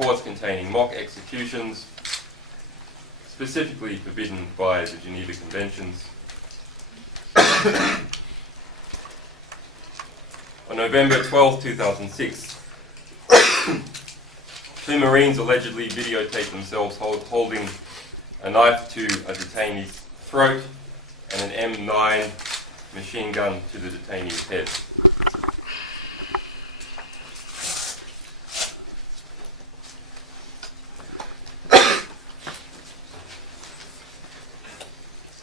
reports containing mock executions, specifically forbidden by the Geneva Conventions. On November 12, 2006, two Marines allegedly videotaped themselves holding a knife to a detainee's throat and an M9 machine gun to the detainee's head.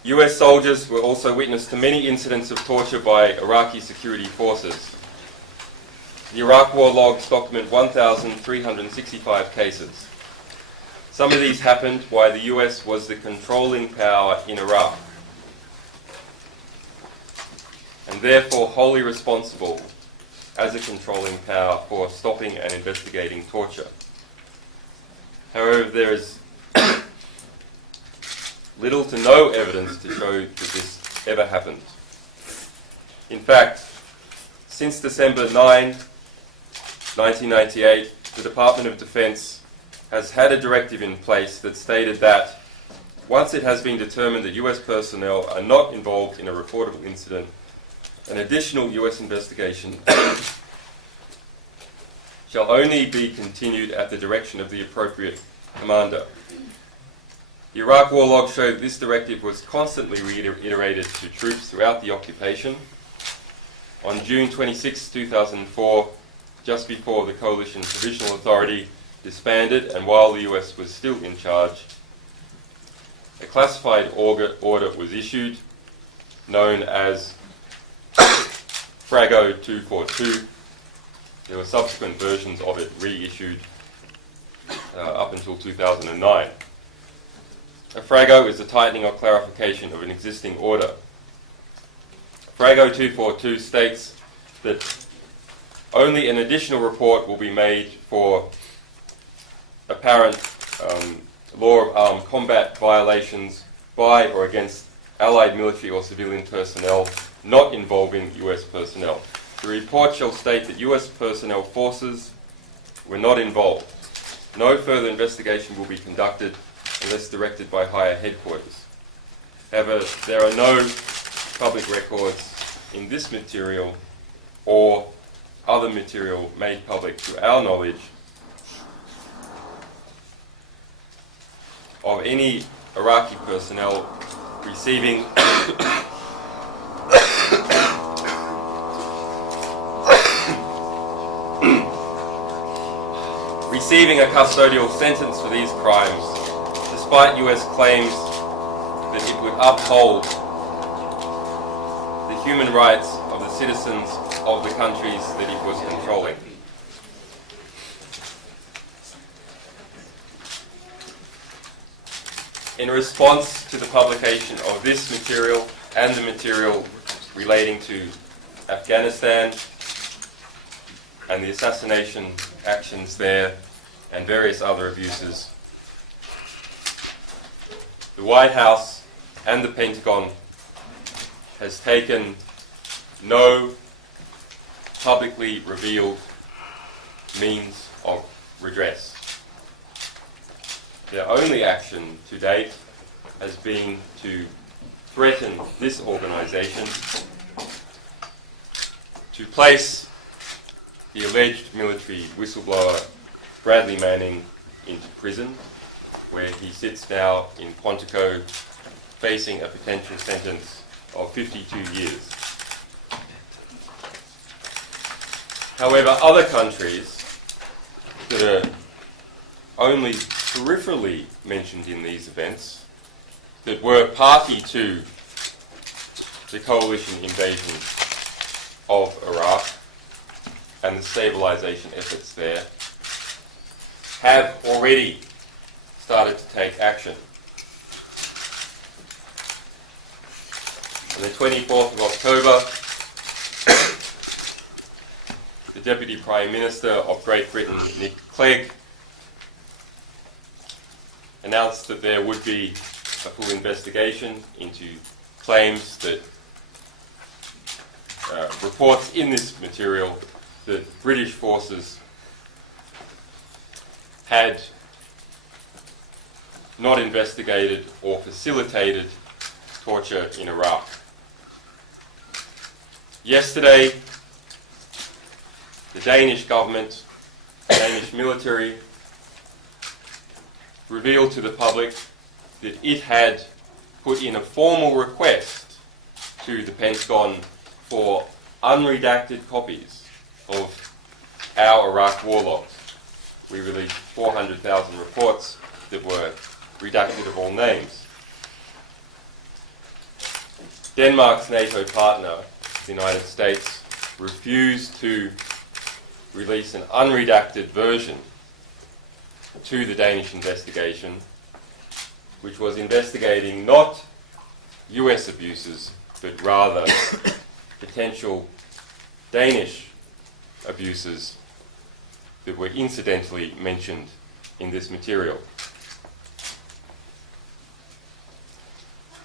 US soldiers were also witness to many incidents of torture by Iraqi security forces. The Iraq War logs document 1,365 cases. Some of these happened while the US was the controlling power in Iraq, and therefore wholly responsible as a controlling power for stopping and investigating torture. However, there is little to no evidence to show that this ever happened. In fact, since December 9, 1998, the Department of Defense has had a directive in place that stated that once it has been determined that US personnel are not involved in a reportable incident, an additional US investigation shall only be continued at the direction of the appropriate commander. The Iraq War log showed that this directive was constantly reiterated to troops throughout the occupation. On June 26, 2004, just before the Coalition Provisional Authority disbanded and while the US was still in charge, a classified order was issued known as Frago 242. There were subsequent versions of it reissued up until 2009. A Frago is a tightening or clarification of an existing order. Frago 242 states that only an additional report will be made for apparent law of armed combat violations by or against Allied military or civilian personnel not involving US personnel. The report shall state that US personnel forces were not involved. No further investigation will be conducted unless directed by higher headquarters. However, there are no public records in this material or other material made public to our knowledge of any Iraqi personnel receiving receiving a custodial sentence for these crimes, despite US claims that it would uphold the human rights of the citizens of the countries that it was controlling. In response to the publication of this material and the material relating to Afghanistan and the assassination actions there and various other abuses, the White House and the Pentagon has taken no publicly revealed means of redress. Their only action to date has been to threaten this organisation, to place the alleged military whistleblower Bradley Manning into prison, where he sits now in Quantico facing a potential sentence of 52 years. However, other countries that are only peripherally mentioned in these events, that were party to the coalition invasion of Iraq and the stabilization efforts there, have already started to take action. On the 24th of October, the Deputy Prime Minister of Great Britain, Nick Clegg, announced that there would be a full investigation into claims that reports in this material that British forces had not investigated or facilitated torture in Iraq. Yesterday, the Danish government, the Danish military, revealed to the public that it had put in a formal request to the Pentagon for unredacted copies of our Iraq war logs. We released 400,000 reports that were redacted of all names. Denmark's NATO partner, the United States, refused to release an unredacted version to the Danish investigation, which was investigating not US abuses, but rather potential Danish abuses that were incidentally mentioned in this material.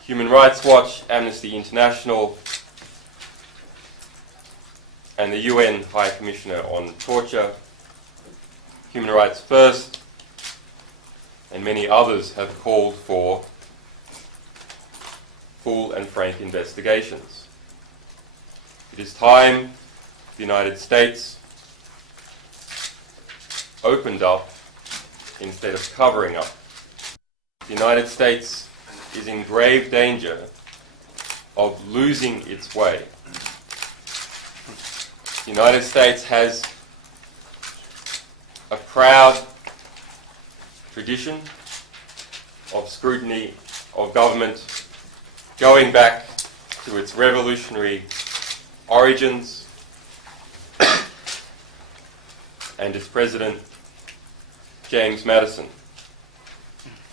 Human Rights Watch, Amnesty International, and the UN High Commissioner on Torture, Human Rights First, and many others have called for full and frank investigations. It is time the United States opened up instead of covering up. The United States is in grave danger of losing its way. The United States has a proud tradition of scrutiny of government going back to its revolutionary origins and its president, James Madison,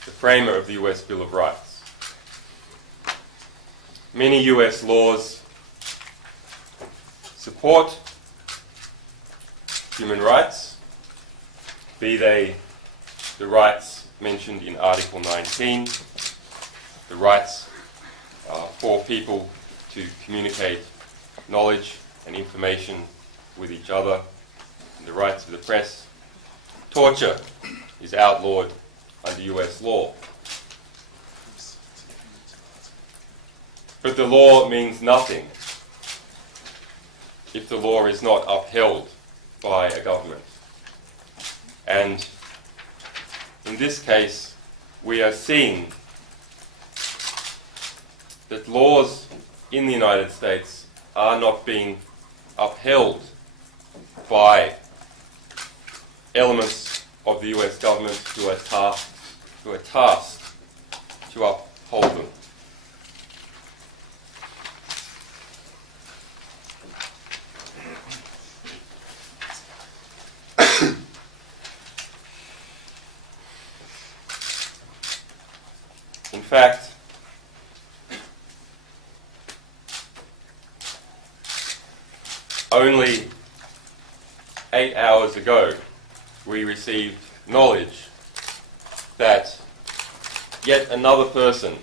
the framer of the US Bill of Rights. Many US laws support human rights, be they the rights mentioned in Article 19, the rights for people to communicate knowledge and information with each other, and the rights of the press. Torture is outlawed under US law. But the law means nothing if the law is not upheld by a government. And in this case, we are seeing that laws in the United States are not being upheld by elements of the US government who are tasked to uphold them. In fact, only 8 hours ago, we received knowledge that yet another person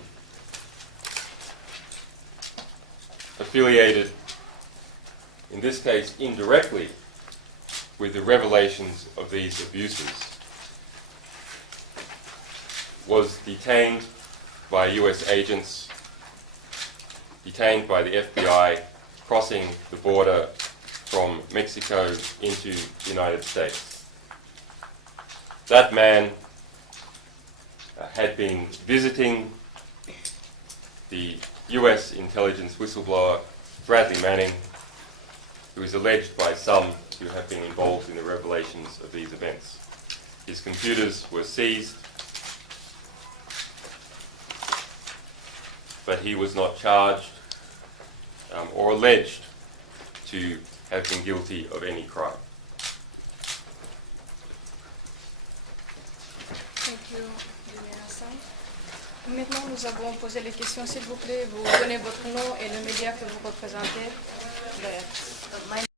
affiliated, in this case indirectly, with the revelations of these abuses, was detained by US agents, detained by the FBI, crossing the border from Mexico into the United States. That man had been visiting the US intelligence whistleblower Bradley Manning, who is alleged by some to have been involved in the revelations of these events. His computers were seized, but he was not charged or alleged to have been guilty of any crime. Thank you, Julian Assange. Maintenant, nous avons posé les questions. S'il vous plaît, vous donnez votre nom et le média que vous représentez.